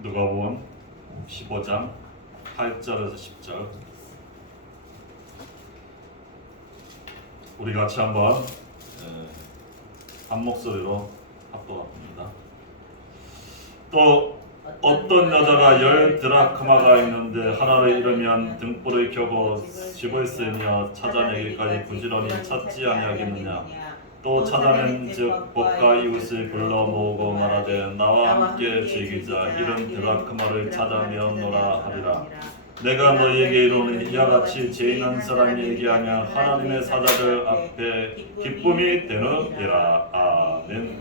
누가복음 15장 8절에서 10절 우리 같이 한번 한 목소리로 합독합니다. 또 어떤 여자가 10드라크마가 있는데 하나를 잃으면 등불을 켜고 집을 쓰며 찾아내기까지 부지런히 찾지 아니하겠느냐. 또 찾아낸즉 법과 이웃을 불러 모으고 말하되 나와 함께 즐기자. 이런 드라크마를 찾아내어 놓으라 하리라. 내가 너희에게 이르노니 이와 같이 죄인 한 사람이 얘기하냐 하나님의 사자들 앞에 기쁨이 되느니라. 아멘.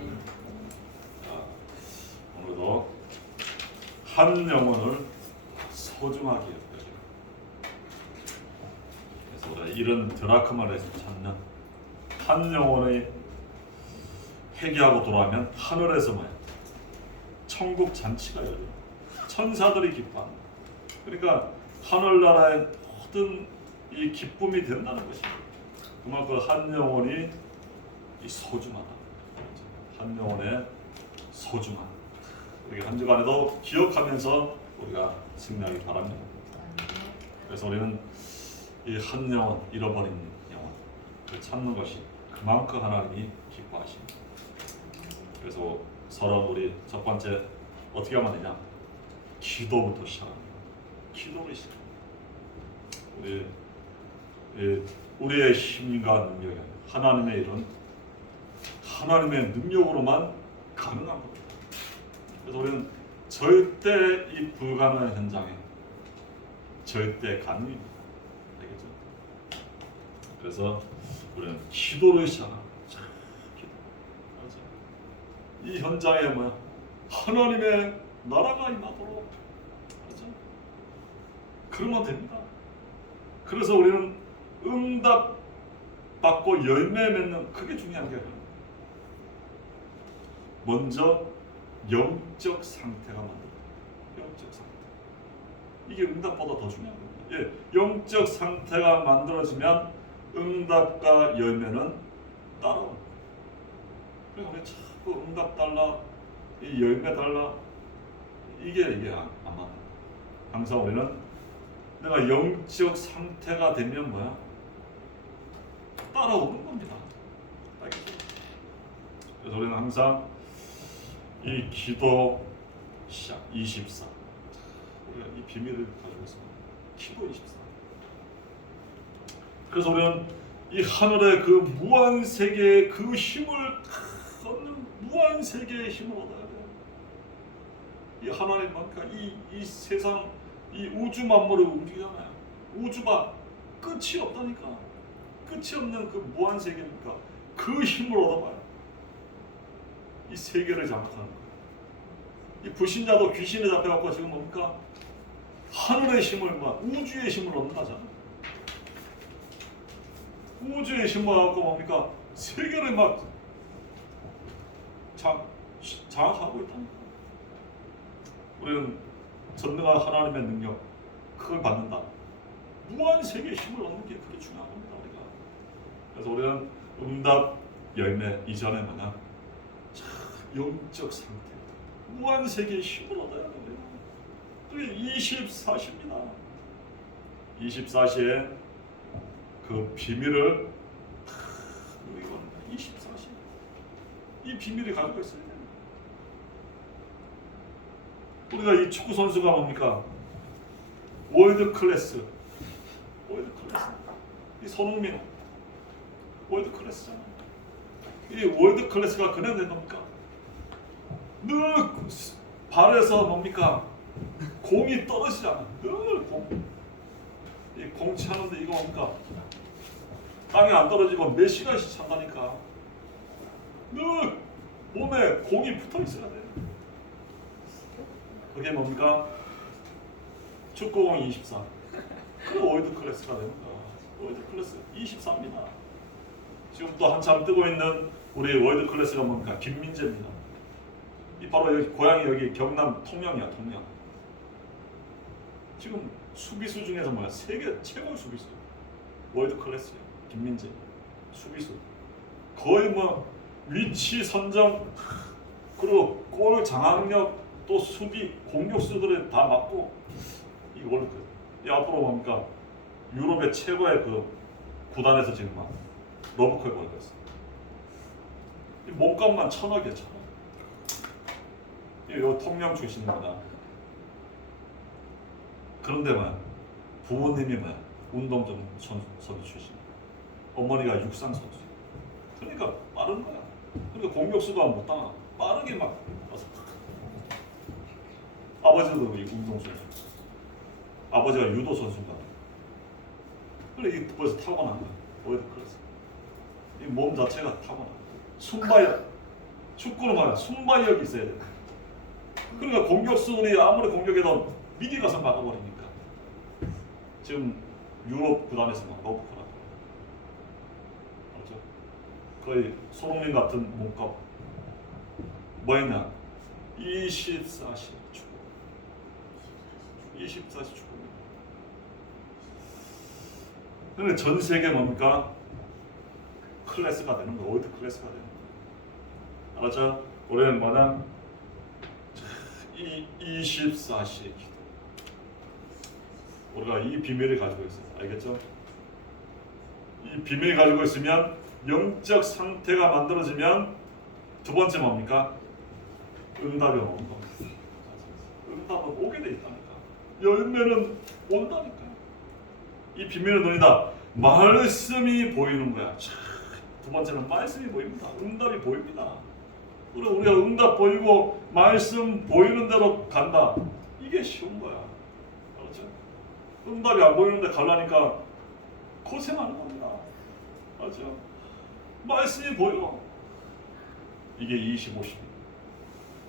오늘도 한 영혼을 소중하게 여겨요. 그래서 우리가 이런 드라크마를 찾는 한 영혼이 회개하고 돌아오면 하늘에서 뭐야? 천국 잔치가 열려요. 천사들이 기뻐합니다. 그러니까 하늘나라의 모든 이 기쁨이 된다는 것입니다. 그만큼 한 영혼이 소중하다. 한 영혼의 소중함. 우리가 한 주간에도 기억하면서 우리가 승리하기 바랍니다. 그래서 우리는 이 한 영혼, 잃어버린 영혼을 찾는 것이 그만큼 하나님이 기뻐하십니다. 그래서 서로 우리 첫 번째 어떻게 하면 되냐? 기도부터 시작합니다. 기도를 시작합니다. 우리의 힘과 능력이 아니라 하나님의 일은 하나님의 능력으로만 가능한 겁니다. 그래서 우리는 절대 이 불가능한 현장에 절대 가능입니다. 알겠죠? 그래서 우리는 기도를 시작합니다. 이 현장에 뭐야? 하나님의 나라가 임하도록, 그렇죠? 그러면 됩니다. 그래서 우리는 응답 받고 열매 맺는 그게 중요한 게 아니에요. 먼저 영적 상태가 만들어요. 영적 상태. 이게 응답보다 더 중요한 겁니다. 영적 상태가 만들어지면 응답과 열매는 따라옵니다. 그러니까 우리 자꾸 응답 달라, 이 열매 달라, 이게 안 맞아요. 항상 우리는 내가 영적 상태가 되면 뭐야? 따라오는 겁니다. 알겠죠? 그래서 우리는 항상 이 기도 시작 24. 우리가 이 비밀을 가지고 있습니다. 기도 24. 그래서 우리는 이 하늘의 그 무한 세계의 그 힘을 얻는 무한 세계의 힘을 얻어야 돼요. 이 하나님 만큼 이 세상 이 우주 만물을 움직이잖아요. 우주가 끝이 없다니까. 끝이 없는 그 무한 세계니까 그 힘을 얻어봐요. 이 세계를 장악하는 거예요. 이 불신자도 귀신에 잡혀갖고 지금 뭡니까? 하늘의 힘을 우주의 힘을 얻는다잖아요. 우주의 힘을 갖고 뭡니까? 세계를 막 장악하고 있다니까. 우리는 전능한 하나님의 능력 그걸 받는다. 무한 세계의 힘을 얻는 게 그게 중요한 겁니다. 우리가. 그래서 우리는 응답 열매 이전에 뭐냐? 영적 상태, 무한 세계의 힘을 얻어야 됩니다. 그게 24시입니다. 24시에 그 비밀을 우리가 24시 이 비밀을 가지고 있어야 돼요. 우리가 이 축구 선수가 뭡니까? 월드 클래스. 이 손흥민 월드 클래스잖아. 이 월드 클래스가 그냥 된 겁니까? 늘 발에서 뭡니까? 공이 떨어지잖아. 늘 이 공치 하는데 이거 뭡니까? 땅에 안 떨어지고 몇 시간씩 찬다니까. 늘 몸에 공이 붙어 있어야 돼. 그게 뭡니까? 축구공 24. 그 월드 클래스가 됩니다. 월드 클래스 24입니다. 지금 또 한참 뜨고 있는 우리 월드 클래스가 뭡니까? 김민재입니다. 이 바로 여기 고향이 여기 경남 통영이야. 통영. 지금 수비수 중에서 뭐야? 세계 최고 수비수. 월드 클래스야. 김민재. 수비수. 거의 뭐 위치 선정 그리고 골 장악력 또 수비 공격수들을 다 막고 이 원래 이 앞으로 뭡니까 유럽의 최고의 그 구단에서 지금 막 러브콜 걸고 있어. 이 몸값만 1,000억이야 1,000억. 이 통영 출신입니다. 그런데만 부모님이 운동전 선수 출신, 어머니가 육상 선수. 그러니까 빠른 거야. 그러니까 공격수가 못 당하. 빠르게 막 와서. 아버지도 운동 선수. 아버지가 유도 선수인가. 그래 이게 벌써 타고난 거야. 어디 그랬어? 이 몸 자체가 타고난 거야. 순발력. 축구는 말이야. 순발력이 있어야 돼. 그러니까 공격수들이 아무리 공격해도 미리 가서 막아버리니까. 지금 유럽 구단에서 막 러브콜 하고. 거의 손흥민 같은 몸값 뭐였냐 24시 축구 24시 축구. 근데 전 세계 뭡니까 클래스가 되는 거야. 월드 클래스가 되는 거야. 알았죠? 우리는 뭐냐 이 24시의 기도. 우리가 이 비밀을 가지고 있어요. 알겠죠? 이 비밀을 가지고 있으면 영적 상태가 만들어지면 두 번째 뭡니까? 응답이 오는 겁니다. 응답은 오게 돼 있다니까. 열매는 온다니까. 이 비밀은 눈이다. 말씀이 보이는 거야. 두 번째는 말씀이 보입니다. 응답이 보입니다. 우리가 응답 보이고 말씀 보이는 대로 간다. 이게 쉬운 거야. 그렇죠? 응답이 안 보이는데 가려니까 고생하는 겁니다. 맞죠? 말씀이 보여. 이게 25시.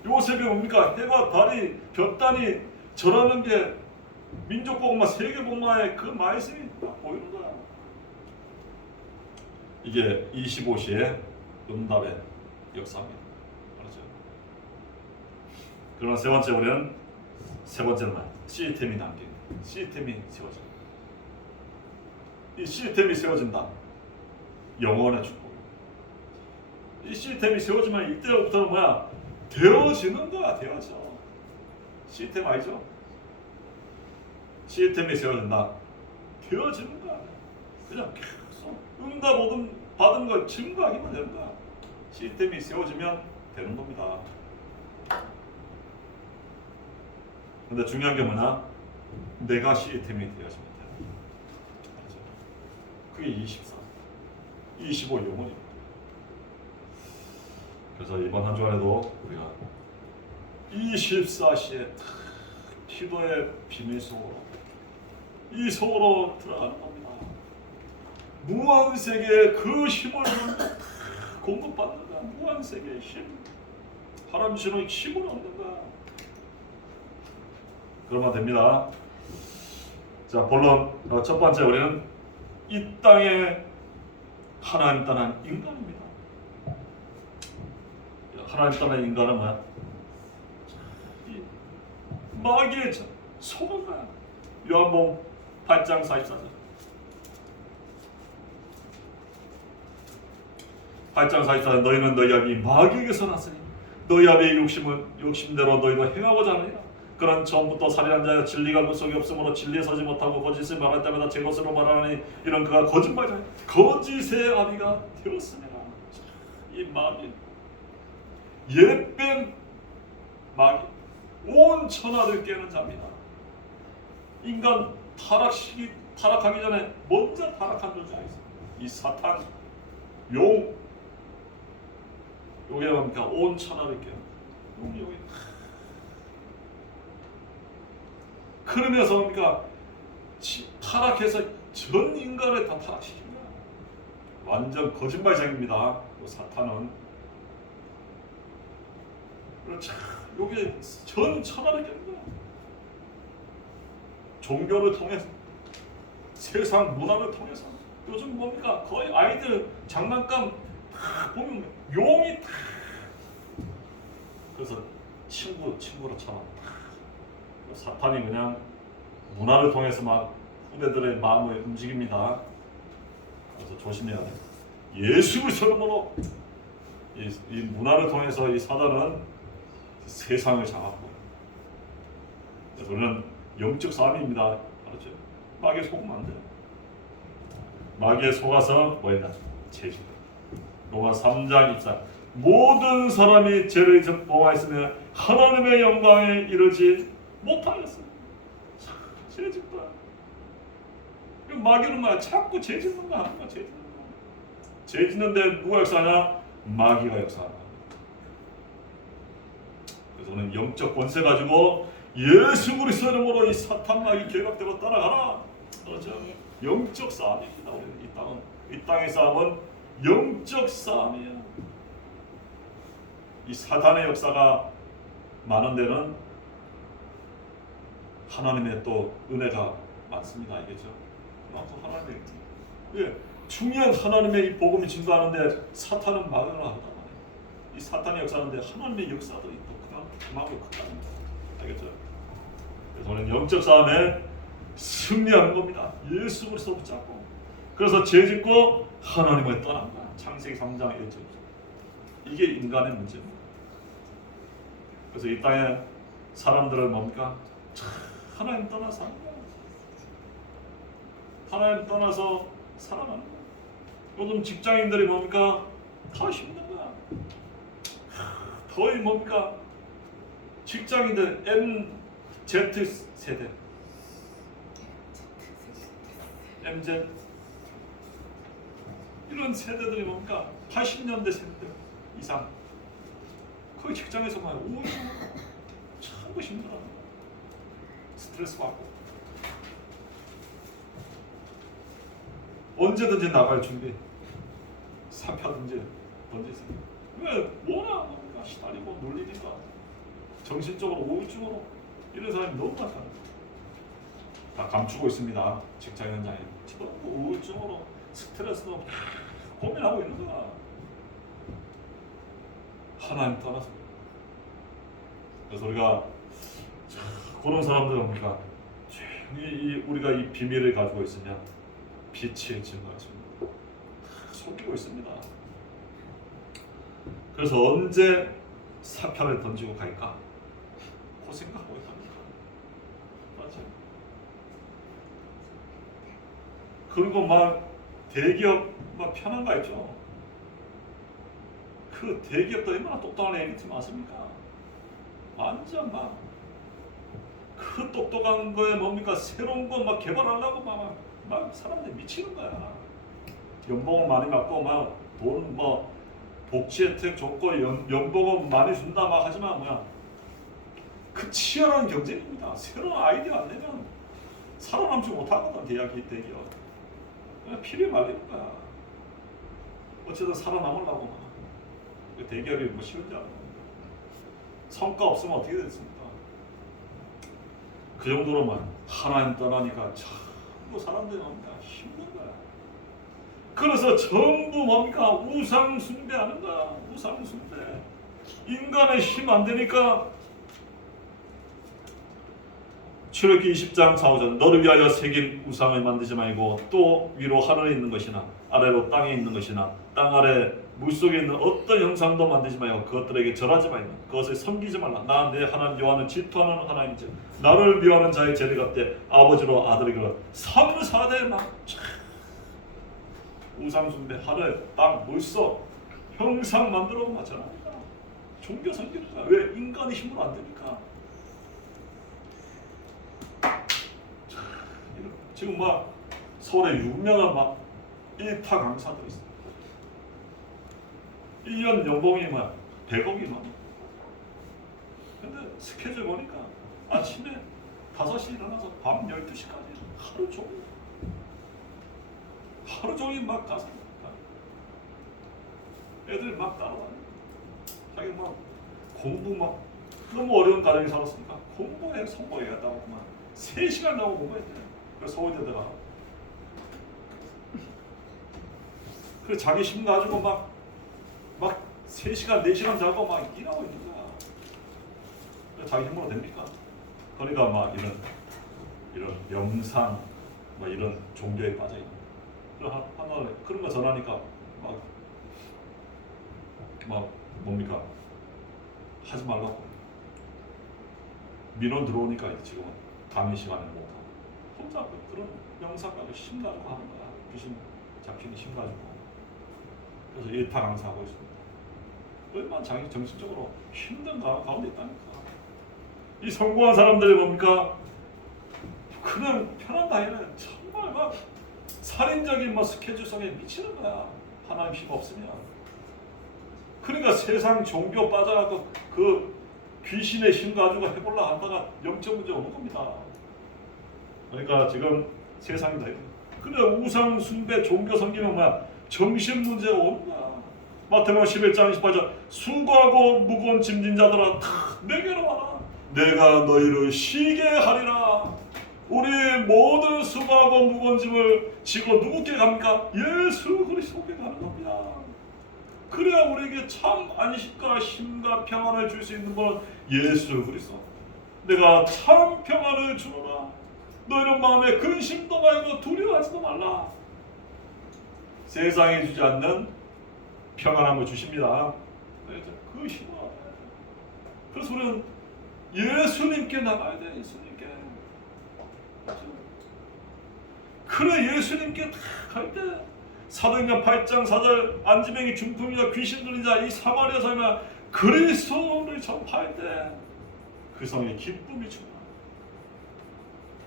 요셉이 뭡니까? 해가 달이 볕단이 절하는 게 민족복음화 세계복음화의 그 말씀이 딱 보이는 거야. 이게 25시의 응답의 역사입니다. 그렇죠? 그러나 세 번째 우리는 세 번째는 시스템이 남긴 시스템이 세워져. 이 시스템이 세워진다. 영원의 축복. 이 시스템이 세워지면 이때부터는 뭐야? 되어지는 거야. 되어져. 시스템 알죠? 시스템이 세워진다. 되어지는 거야. 그냥 계속 응답 받은 걸 증거하기만 되는 거야. 시스템이 세워지면 되는 겁니다. 근데 중요한 게 뭐냐? 내가 시스템이 되어지면 돼. 그게 24, 25 영혼입니다. 그래서 이번 한 주간에도 우리가 24시에 기도의 비밀 속으로 이 속으로 들어가는 겁니다. 무한세계의 그 힘을 공급받는 거야. 무한세계의 힘. 하나님 주시는 힘을 얻는 거야. 그러면 됩니다. 자, 본론 첫 번째 우리는 이 땅에 하나님 떠난 인간입니다. 하나님 떠난 인간은 뭐야? 마귀의 속은 거야. 요한복음 8장 44절. 8장 44절 너희는 너희 아비 마귀에게서 났으니 너희 아비의 욕심대로 너희도 행하고자 하느니라. 그런 처음부터 살인한 자여 진리가 그 속에 없으므로 진리에 서지 못하고 거짓을 말할 때마다 제 것으로 말하니 이런 그가 거짓말자 거짓의 아비가 되었습니다. 이 마귀 옛뱀 마귀 온 천하를 깨는 자입니다. 인간 타락하기 전에 먼저 타락한 존재가 있어요. 이 사탄 용 요게 뭡니까? 온 천하를 깨는 용이 그러면서 뭡니까? 타락해서 전 인간을 다 타락시킨 거야. 완전 거짓말쟁입니다. 사탄은. 그렇죠. 요게 전 천하를 깨는 거야. 종교를 통해서, 세상 문화를 통해서. 요즘 뭡니까? 거의 아이들 장난감 다 보면 용이 다. 그래서 친구로처럼 사탄이 그냥 문화를 통해서 막 후대들의 마음을 움직입니다. 그래서 조심해야 돼. 예수 그리스도의 이름으로 이 문화를 통해서 이 사단은 세상을 장악하고 그래서 우리는 영적 싸움입니다. 알았죠? 마귀에 속으면 안 돼. 마귀에 속아서 뭐했나? 죄짓다. 로마 3장 24. 모든 사람이 죄를 범하였으며 하나님의 영광에 이르지 못하였어요. 죄짓다. 마귀는 막 자꾸 죄짓는 거 하는 거야. 죄짓는 거. 죄짓는데 누가 역사하냐? 마귀가 역사하는 거야. 그래서 저는 영적 권세 가지고 예수 그리스도 이름으로 이 사탄 마귀 결박되고 따라가라. 그렇죠? 영적 싸움입니다. 우리는 이 땅의 싸움은 영적 싸움이에요. 이 사탄의 역사가 많은 데는 하나님의 또 은혜가 많습니다. 알겠죠? 하나님의 중요한 하나님의 이 복음이 증거하는데 사탄은 막으려 한단 말이에요. 이 사탄의 역사하는데 하나님의 역사도 또 그만큼 크답니다. 알겠죠? 그래서 우리는 영적 싸움에 승리하는 겁니다. 예수 그리스도 붙잡고. 그래서 죄짓고 하나님을 떠난 거야. 창세기 3장 1절. 이게 인간의 문제입니다. 그래서 이 땅에 사람들은 뭡니까? 하나님 떠나서 하는 거야. 하나님 떠나서 살아가는 거야. 요즘 직장인들이 뭡니까? 더 힘든 거야. 거의 뭡니까? 직장인들 MZ 세대, MZ 이런 세대들이 뭡니까? 80년대 세대들 이상 거의 직장에서 막 오히려 참 힘들어. 스트레스 받고 언제든지 나갈 준비, 사표든지 던지세요. 왜 뭐라 뭡니까? 시달리고 놀리니까 정신적으로 우울증으로 이런 사람이 너무 많다. 다 감추고 있습니다. 직장 현장에 너무 우울증으로 스트레스로 고민하고 있는 거야. 하나님 떠나서. 그래서 우리가 그런 사람들은 뭡니까? 우리가 이 비밀을 가지고 있으냐? 빛이 증거하십니다. 속이고 있습니다. 그래서 언제 사표를 던지고 갈까? 그 생각하고 있답니다. 맞아요. 그리고 막 대기업 막 편한 거 있죠. 그 대기업도 얼마나 똑똑한 엘리트 많습니까? 완전 막 그 똑똑한 거에 뭡니까? 새로운 거 막 개발하려고 막 사람들이 미치는 거야. 연봉을 많이 받고 막 돈 뭐 복지 혜택 좋고 연봉을 많이 준다 막 하지만 뭐야? 그 치열한 경쟁입니다. 새로운 아이디어 안 내면 살아남지 못하거든. 대기업 그냥 피를 말리는 거야. 어쨌든 살아남으려고 막 대기업이 뭐 쉬운지 알아. 성과 없으면 어떻게 됐습니까? 그 정도로만 하나님 떠나니까 전부 사람들이 뭡니까? 힘든 거야. 그래서 전부 뭡니까? 우상 숭배하는 거야. 우상 숭배. 인간의 힘 안 되니까 출애굽기 20장 4, 5절 너를 위하여 새긴 우상을 만들지 말고 또 위로 하늘에 있는 것이나 아래로 땅에 있는 것이나 땅 아래 물속에 있는 어떤 형상도 만들지 말고 그것들에게 절하지 말고 그것을 섬기지 말라. 나 내 하나님 여호와는 질투하는 하나님이지 나를 미워하는 자의 죄를 갚되 아버지로 아들에게 3, 4대 막 우상 숭배 하늘 땅 물속 형상 만들어 맞잖아. 종교 섬기는 거야. 왜? 인간의 힘으로 안 되니까. 지금 막 서울에 유명한 막 1타 강사들이 있어. 1년 연봉이 막 100억이 넘어. 근데 스케줄 보니까 아침에 5시 일어나서 밤 12시까지 하루 종일 막 가서 애들 막 따라다녀. 자기 막 공부 막 너무 어려운 가정에 살았으니까 공부에 성공해야겠다고 막 3시간 나고 공부했대. 그래서 서울대다가 그 자기 힘 가지고 막 3시간 4시간 자고 막 일하고 있는 거야. 자기 힘으로 됩니까? 그러니까 막 이런 명상 막 이런 종교에 빠져 있는 거야. 하나 그런 거 전하니까 막 뭡니까? 하지 말라고. 민원 들어오니까 지금 강의 시간에 못하고 혼자 그런 영상까지 심 가지고 하는 거야. 귀신 잡히는 심 가지고. 그래서 일타 강사하고 있습니다. 얼마나 자기 정신적으로 힘든 가운데 있다니까. 이 성공한 사람들이 뭡니까? 그냥 편한 다이는 정말 막 살인적인 뭐 스케줄성에 미치는 거야. 하나님 힘 없으면. 그러니까 세상 종교 빠져갖고 그 귀신의 힘 가지고 해볼라 하다가 영적 문제 오는 겁니다. 그러니까 지금 세상이 다 그래 우상 숭배 종교 섬기면 뭐야? 정신 문제가 오는 거야. 마태복음 11장 28절 수고하고 무거운 짐진 자들아 다 내게로 와라. 내가 너희를 쉬게 하리라. 우리 모든 수고하고 무거운 짐을 지고 누구께 갑니까? 예수 그리스도께 가는 겁니다. 그래야 우리에게 참 안식과 힘과 평안을 줄 수 있는 분은 예수 그리스도. 내가 참 평안을 주노라. 너희는 마음에 근심도 말고 두려워하지도 말라. 세상에 주지 않는 평안함을 주십니다. 그 힘을 얻어야 돼. 그래서 우리는 예수님께 나가야 돼. 예수님께. 그래 예수님께 갈 때 사도행전 8장 4절 안지병이 중풍이자 귀신 들린 자 이 사마리아 사람이 그리스도를 전파할 때 그 성에 기쁨이 충만.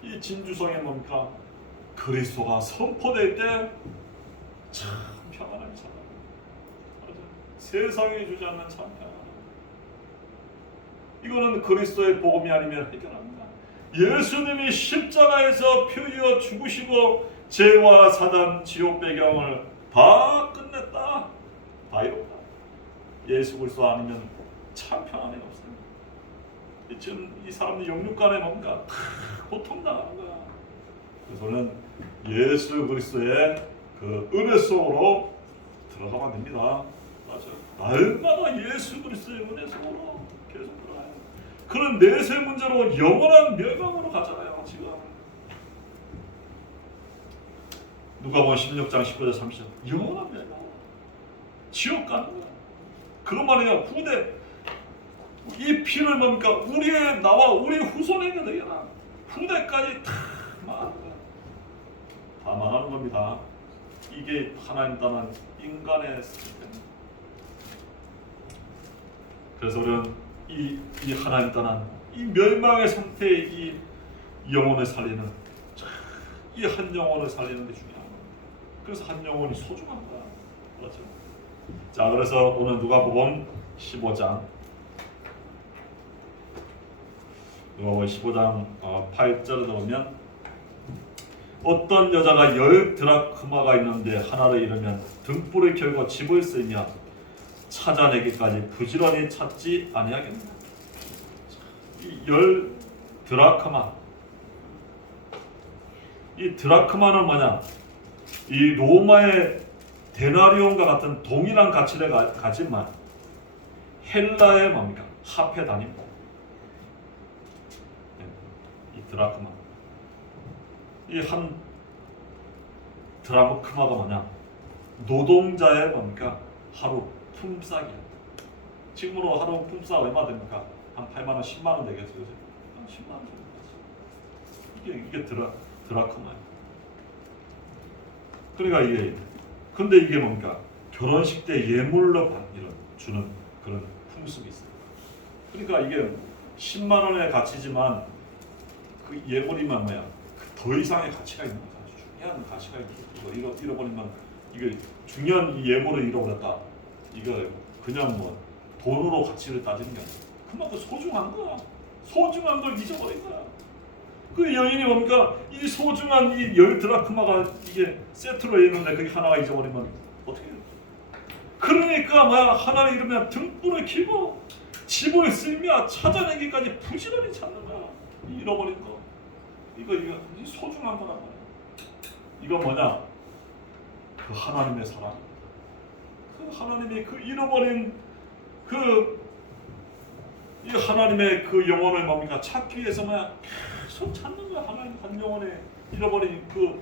이 진주성에 뭡니까? 그리스도가 선포될 때 참 평안함이 찾아요. 세상에 주지 않는 참 평안. 이거는 그리스도의 복음이 아니면 해결합니다. 예수님이 십자가에서 피흘려 죽으시고 죄와 사단 지옥 배경을 다 끝냈다. 다 이뤘다. 예수 그리스도 아니면 참 평안이 없어요. 지금 이 사람들 영육간에 뭔가 고통당하는 거야. 그래서 우리는 예수 그리스도의 그 은혜 속으로 들어가면 됩니다. 맞아요. 날마다 예수 그리스도의 은혜 속으로 계속 들어가요. 그런 내세 문제로 영원한 멸망으로 가잖아요. 지금 누가복음 16장 19절 30절 영원한 멸망. 지옥 가는 거야. 그것만 해요. 후대 이 피를 뭡니까? 우리의 나와 우리 후손에게 되게나 후대까지 다 망하는 거야. 다 망하는 겁니다. 이게 하나님 따른 인간의 상태입니다. 그래서 우리는 이 하나님 따른 이 멸망의 상태의 이 영혼을 살리는 이 한 영혼을 살리는 게 중요한 겁니다. 그래서 한 영혼이 소중한 거야. 그렇죠? 자, 그래서 오늘 누가복음 15장 8절에 보면 어떤 여자가 10 드라크마가 있는데 하나를 잃으면 등불을 켜고 집을 쓰며 찾아내기까지 부지런히 찾지 아니하겠느냐. 이 10 드라크마, 이 드라크마는 뭐냐? 이 로마의 데나리온과 같은 동일한 가치를 가지만 헬라의 뭡니까? 화폐 단위입니다. 이 드라크마, 이 한 드라크마가 뭐냐? 노동자의 뭡니까? 하루 품삯이야. 지금으로 하루 품삯 얼마 됩니까? 한 8만 원, 10만 원 되겠어요, 그죠? 한 10만 원 정도 되지. 이게 드라크마야. 그러니까 이게 근데 이게 뭡니까? 결혼식 때 예물로 주는 그런 풍습이 있어요. 그러니까 이게 10만 원의 가치지만 그 예물이면 뭐야? 더 이상의 가치가 있는 거야. 중요한 가치가 있는 거야. 이거 잃어버리면 이게 중요한 이 예물을 잃어버렸다. 이거 그냥 뭐 돈으로 가치를 따지는 게 아니야. 그만큼 소중한 거야. 소중한 걸 잊어버린 거야. 그 여인이 뭡니까? 이 소중한 이 10 드라크마가 이게 세트로 있는데 그게 하나가 잊어버리면 어떻게 해요? 그러니까 뭐야? 하나를 잃으면 등불을 켜고 집을 쓸며 찾아내기까지 부지런히 찾는 거야. 잃어버린 거. 이거 소중한 거란 말이야. 이거 뭐냐? 그 하나님의 사랑. 그 하나님이 그 잃어버린 이 하나님의 그 영혼을 뭡니까? 찾기 위해서 뭐야? 계속 찾는 거야. 하나님 한 영혼에 잃어버린 그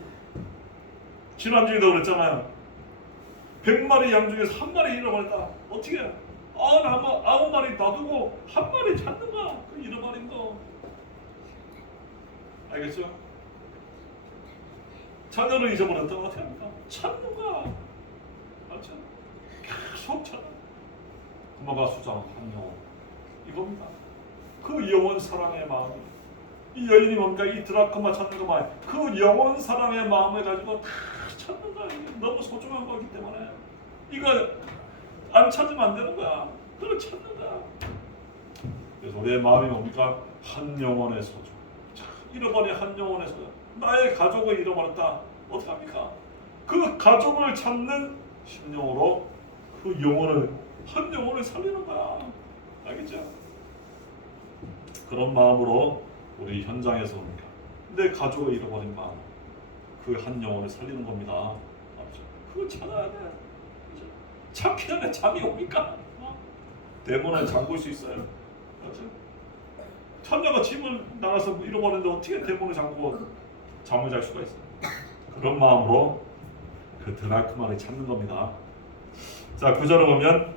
지난주에도 그랬잖아요. 100마리 양 중에서 한 마리 잃어버렸다. 어떻게 해? 9마리 놔두고 한 마리 찾는 거야. 그 잃어버린 거. 알겠죠? 자녀를 잊어버렸다가 어떻게 합니까? 찾는 거야. 맞죠? 계속 찾아. 엄마가 수장 한 영혼 이겁니다. 그 영원 사랑의 마음. 이 여인이 뭡니까? 이 드라크마 찾는 것만 그 영원 사랑의 마음을 가지고 다 찾는 거야. 너무 소중한 거기 때문에 이거 안 찾으면 안 되는 거야. 그걸 찾는 거야. 그래서 우리의 마음이 뭡니까? 한 영혼의 소중. 잃어버린 한 영혼의 소중. 나의 가족을 잃어버렸다. 어떡합니까? 그 가족을 찾는 심령으로 그 영혼을 한 영혼을 살리는 거야. 알겠죠? 그런 마음으로 우리 현장에서 뭡니까? 내 가족을 잃어버린 마음 그 한 영혼을 살리는 겁니다. 알죠? 그거 찾아야 돼. 찾기 전에 잠이 옵니까? 대본에 잠글 수 있어요. 알죠? 천녀가 집을 나가서 잃어버렸는데 어떻게 대본을 잠그고 잠을 잘 수가 있어요? 그런 마음으로 그 드라크마를 찾는 겁니다. 자, 9절을 보면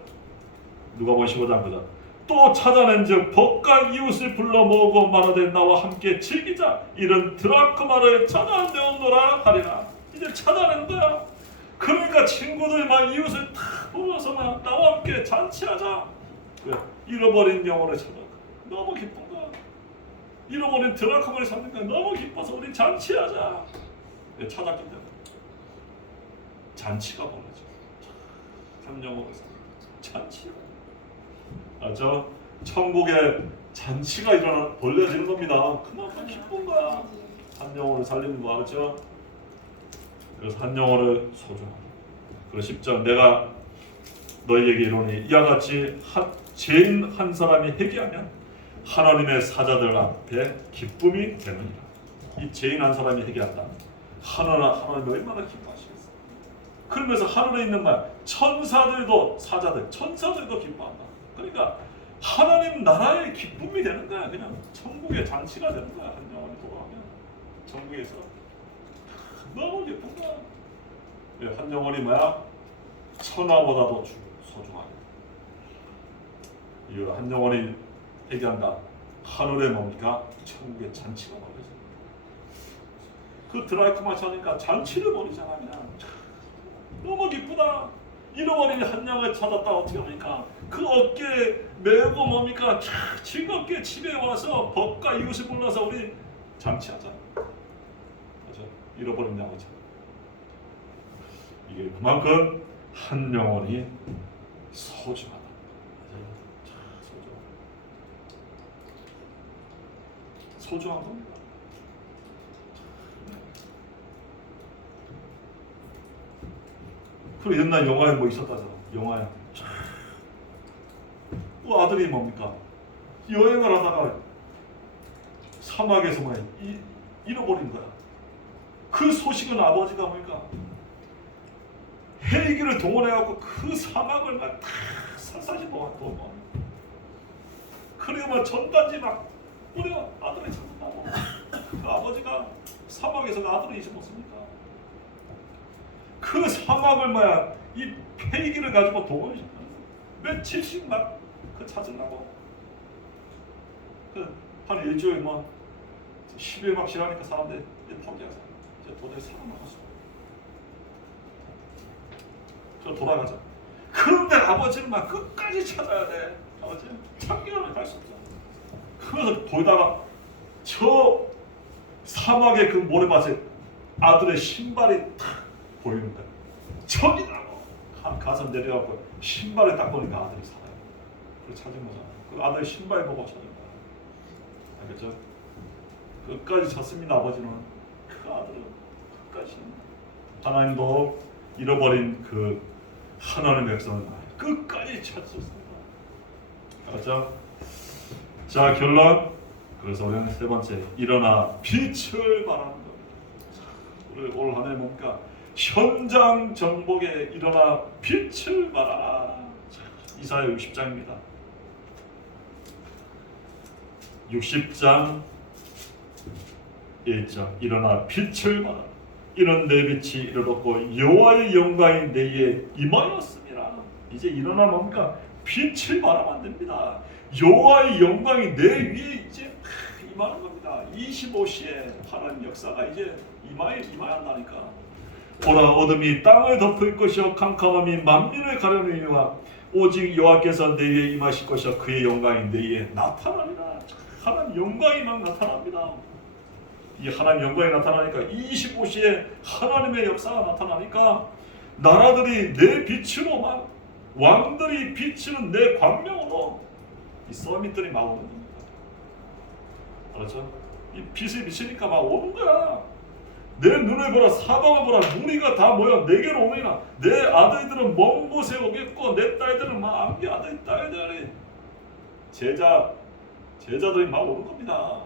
누가복음 15장 9절 또 찾아낸즉 벗과 이웃을 불러 모으고 말하되 나와 함께 즐기자 이런 드라크마를 찾아내었노라 하리라. 이제 찾아낸 거야. 그러니까 친구들 막 이웃을 다 불러서 막 나와 함께 잔치하자. 왜? 잃어버린 영혼을 찾아. 너무 기쁜 거야. 잃어버린 드라크마를 찾는 거야. 너무 기뻐서 우리 잔치하자. 왜? 찾았기 때문에 잔치가 벌어져. 한 영혼에서 잔치가. 맞죠? 천국에 잔치가 벌려지는 겁니다. 그만큼 기쁜 거야. 한 영혼을 살리는 거 알죠? 그래서 한 영혼을 소중하다. 그리고 10절 내가 너희에게 이르노니 이와 같이 죄인 한 사람이 회개하면 하나님의 사자들 앞에 기쁨이 되느니라. 이 죄인 한 사람이 회개한다. 하나님 얼마나 기뻐하시겠어. 그러면서 하늘에 있는 말 천사들도 사자들 천사들도 기뻐한다. 그러니까 하나님 나라의 기쁨이 되는 거야. 그냥 천국의 잔치가 되는 거야. 한 영혼이 돌아가면 천국에서 너무 기쁜 거야. 한 영혼이 뭐야? 천하보다도 소중하다. 이 한 영혼이 회개한다. 하늘에 뭡니까? 천국의 잔치가 벌어져. 그 드라이크마 찾으니까 잔치를 벌이잖아. 그냥 너무 기쁘다. 잃어버린 한 영을 찾았다. 어떻게 합니까? 그 어깨에 메고 뭡니까? 즐겁게 집에 와서 벗과 이웃을 불러서 우리 잔치하자. 그렇죠? 잃어버린 양을 찾아. 이게 그만큼 한 영혼이 소중하다. 소중한 겁니다. 그리고 옛날 영화에 뭐 있었다잖아. 영화에 그 아들이 뭡니까? 여행을 하다가 사막에서 잃어버린 거야. 그 소식은 아버지가 뭡니까? 헬기를 동원해갖고 그 사막을 막 샅샅이 보고 그리고 막 전단지 막 우리가 아들을 찾는다고. 그 아버지가 사막에서 그 아들을 잊어먹습니까? 그 사막을 이 헬기를 가지고 동원시켜 며칠씩 막 그 찾으려고 한 일주일 10일 막 지나니까 사람들이 포기하자. 이제 도저히 살아남았어. 저 돌아가자. 그런데 아버지는 막 끝까지 찾아야 돼. 아버지는 참견을 할 수 없어. 그래서 돌다가 저 사막의 그 모래밭에 아들의 신발이 탁 보이는 거야. 저기라고 가서 내려가고 신발을 딱 보니까 아들이 살아요. 그걸 찾은 거잖아. 그 아들 신발 보고 찾은 거야. 알겠죠? 끝까지 찾습니다. 아버지는. 그 아들은 끝까지. 하나님도 잃어버린 그 하나님의 백성을 끝까지 찾으셨습니다. 알았죠? 자, 결론. 그래서 우리는 세 번째, 일어나 빛을 발하는 겁니다. 우리 올 한 해 뭡니까? 현장 정복에 일어나 빛을 발하라. 이사야 60장입니다. 60장 1절 일어나 빛을 발하라. 이는 내 빛이 이르렀고 여호와의 영광이 내게 임하였습니다. 이제 일어나 뭡니까? 빛을 발하면 안 됩니다. 여호와의 영광이 내 위에 이제 임하는 겁니다. 25시에 하나님 역사가 이제 임해야 한다니까. 보라 어둠이 땅을 덮을 것이요 캄캄함이 만민을 가려느니와 오직 여호와께서 내 위에 임하실 것이요 그의 영광이 내 위에 나타나리라. 하나님 영광이 막 나타납니다. 이 하나님 영광이 나타나니까 25시에 하나님의 역사가 나타나니까 나라들이 내 빛으로 막 왕들이 비치는 내 광명으로 이 서밋들이 막 오는 겁니다. 그렇죠? 이 빛이 비치니까 막 오는 거야. 내 눈을 보라 사방을 보라 무리가 다 모여 내게로 오느니라. 내 아들들은 먼 곳에 오겠고 내 딸들은 막 암기 아들 딸들이 제자들이 막 오는 겁니다.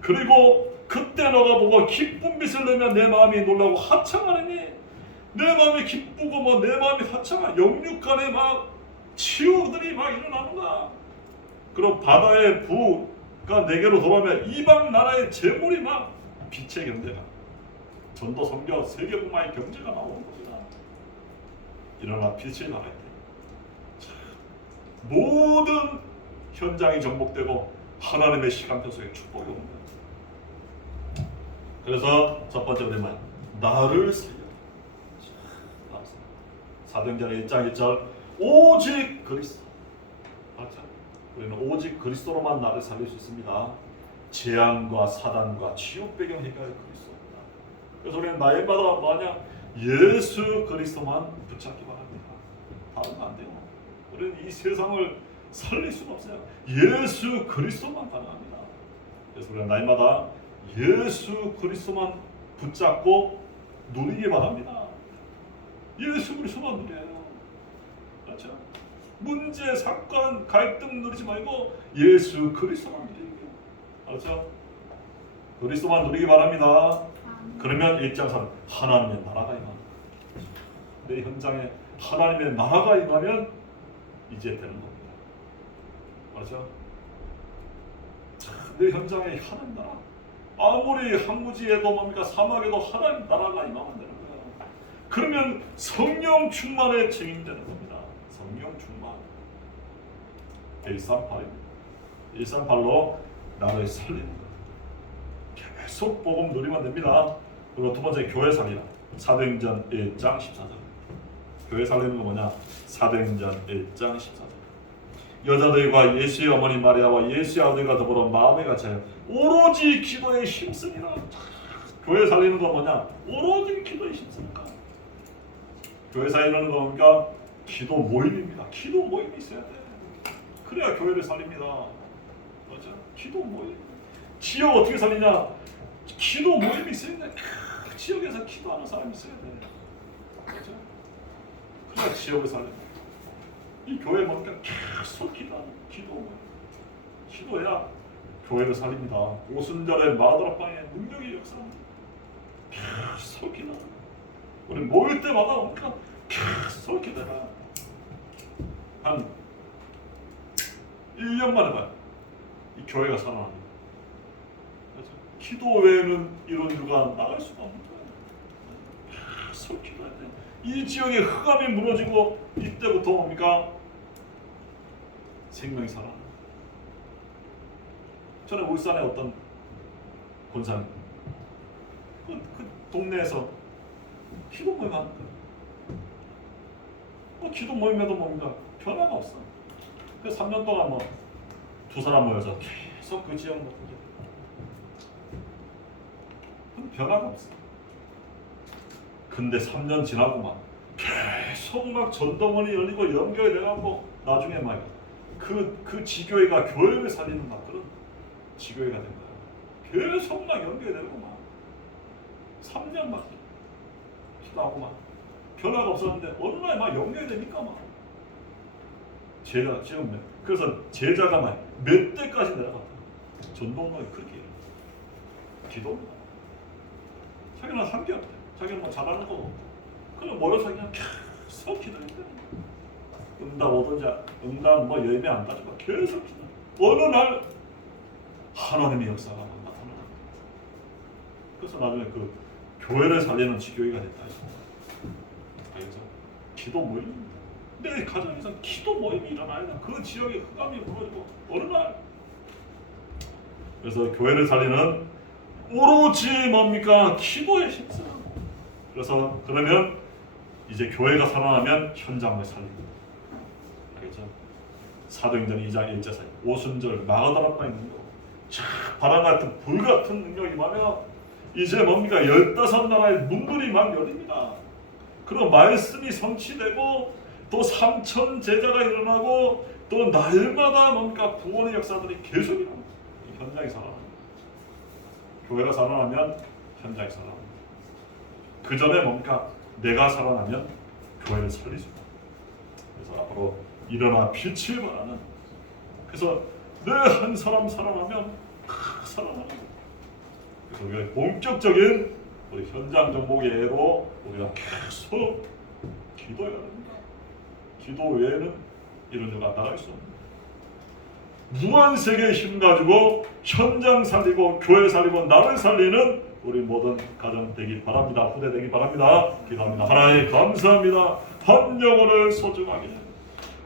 그리고 그때 너가 보고 기쁜 빛을 내면 내 마음이 놀라고 하창하느니 내 마음이 기쁘고 뭐 내 마음이 하창하 영육간에 막 치유들이 막 일어나는 거야. 그리고 바다의 부가 내게로 돌아오면 이방 나라의 재물이 막 빛의 경제가 전도 선교 세계복음화의 경제가 나오는 겁니다. 일어나 빛을 나갈 때 모든 현장이 정복되고 하나님의 시간표 속에 축복이 오는 거예요. 그래서 첫 번째 우리만 나를 살려. 사도행전 1장 1절 오직 그리스도. 우리는 오직 그리스도로만 나를 살릴 수 있습니다. 재앙과 사단과 지옥 배경 해결 그리스도입니다. 그래서 우리는 날마다 만약 예수 그리스도만 붙잡기 바랍니다. 다른 거 안 돼요. 우리는 이 세상을 살릴 수가 없어요. 예수 그리스도만 가능합니다. 그래서 우리는 날마다 예수 그리스도만 붙잡고 누리기 바랍니다. 예수 그리스도만 누려요. 그렇죠? 문제, 사건, 갈등 누리지 말고 예수 그리스도만 누리기. 그렇죠? 그리스도만 누리기 바랍니다. 그러면 1장 3 하나님의 나라가 임하는 내 현장에 하나님의 나라가 임하면 이제 되는 겁니다. 그렇죠? 내 현장에 하나님 나라 아무리 항구지에도 뭡니까 사막에도 하나님 나라가 임하면 되는 거예요. 그러면 성령 충만의 증인되는 겁니다. 성령 충만 138로 나를 살리는 것. 계속 복음 누리면 됩니다. 그리고 두 번째 교회 살리라. 사도행전 1장 14절. 교회 살리는 거 뭐냐? 사도행전 1장 14절. 여자들과 예수의 어머니 마리아와 예수의 아들과 더불어 마음에 갇혀요. 오로지 기도에 힘쓰니라. 교회 살리는 거 뭐냐? 오로지 기도에 힘쓰니까. 교회 살리는 거 뭡니까? 기도 모임입니다. 기도 모임이 있어야 돼. 그래야 교회를 살립니다. 맞아? 기도 모임. 지역 어떻게 살리냐? 기도 모임이 있어야 돼. 그 지역에서 기도하는 사람이 있어야 돼. 맞아? 그래야 지역을 살립니다. 이 교회 뭡니까? 계속 기도하는 기도 모임. 기도해야 교회를 살립니다. 오순절에 마더락방에 능력의 역사입니다. 계속 기도하는. 우리 모일 때마다 뭡니까? 계속 기도해라. 한 1년만 해봐요. 이 교회가 살아납니다. 그렇죠? 기도 외에는 이런 일과 나갈 수가 없는 거예요. 계속 기도해야 돼. 이 지역의 흑암이 무너지고 이때부터 뭡니까? 생명이 살아나. 저는 울산에 어떤 권사님 그 동네에서 기도 모임 하는 거예요. 기도 모임에도 뭡니까? 변화가 없어. 그래서 3년 동안 뭐 두 사람 모여서 계속 그 지역 먹고 변화가 없어. 근데 3년 지나고 막 계속 막 전도문이 열리고 연결이 돼갖고 나중에 막 그 지교회가 교회를 살리는 막 그런 지교회가 된 거야. 계속 막 연결이 되고 막 3년 막 기도하고 막 변화가 없었는데 어느 날 막 연결이 되니까 막 제자 지금 그래서 제자가 막 몇 대까지 내려갔다. 전도문이 그렇게 기도. 자기는 한게 없대. 자기는 뭐 잘하는 거 없고. 그냥 모여서 그냥 계속 기도했대. 응답 오든지 응답 뭐 예배 안 가지고 계속 기도. 어느 날 하나님의 역사가 막 나타나는. 그래서 나중에 그 교회를 살리는 지교회가 됐다. 그래서 기도 모임. 내 가정에서 기도 모임이 일어나야 돼. 그 지역에 흑암이 무너지고 어느 날 그래서 교회를 살리는 오로지 뭡니까? 기도에 힘쓰는. 그래서 그러면 이제 교회가 살아나면 현장을 살리고. 알겠죠? 사도행전 2장 1절 사이 오순절 마가다락방에 있는 거. 바람 같은 불 같은 능력이 임하며 이제 뭡니까? 15나라의 문들이 막 열립니다. 그런 말씀이 성취되고 또 3천 제자가 일어나고 또 날마다 뭡니까? 구원의 역사들이 계속 일어납니다. 현장이 살아납니다. 교회가 살아나면 현장이 살아납니다. 그 전에 뭡니까? 내가 살아나면 교회를 살릴 수 있다. 그래서 앞으로 일어나 빛을 발하는. 그래서 내 한 사람 살아나면 살아나는. 그래서 우리가 본격적인 우리 현장 정복예로 우리가 계속 기도해야 됩니다. 기도 외에는 이런 데가 나갈 수 없습니다. 무한세계의 힘 가지고 현장 살리고 교회 살리고 나를 살리는 우리 모든 가정 되기 바랍니다. 후대 되기 바랍니다. 기도합니다. 하나님 감사합니다. 한 영혼을 소중하게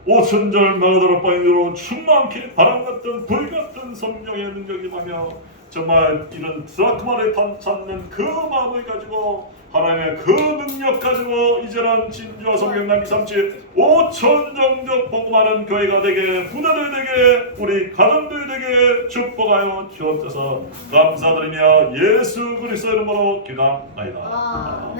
오순절 마가다락방으로 충만케 바람같은 불같은 성령의 능력이 임하며 정말 이런 드라크마를 찾는 그 마음을 가지고 하나님의 그 능력 가지고 이제는 진주와 성령 남기 삼치 5천 정적 복음하는 교회가 되게 후대들 되게 우리 가정들 되게 축복하여 주옵소서. 감사드리며 예수 그리스도 이름으로 기도합니다.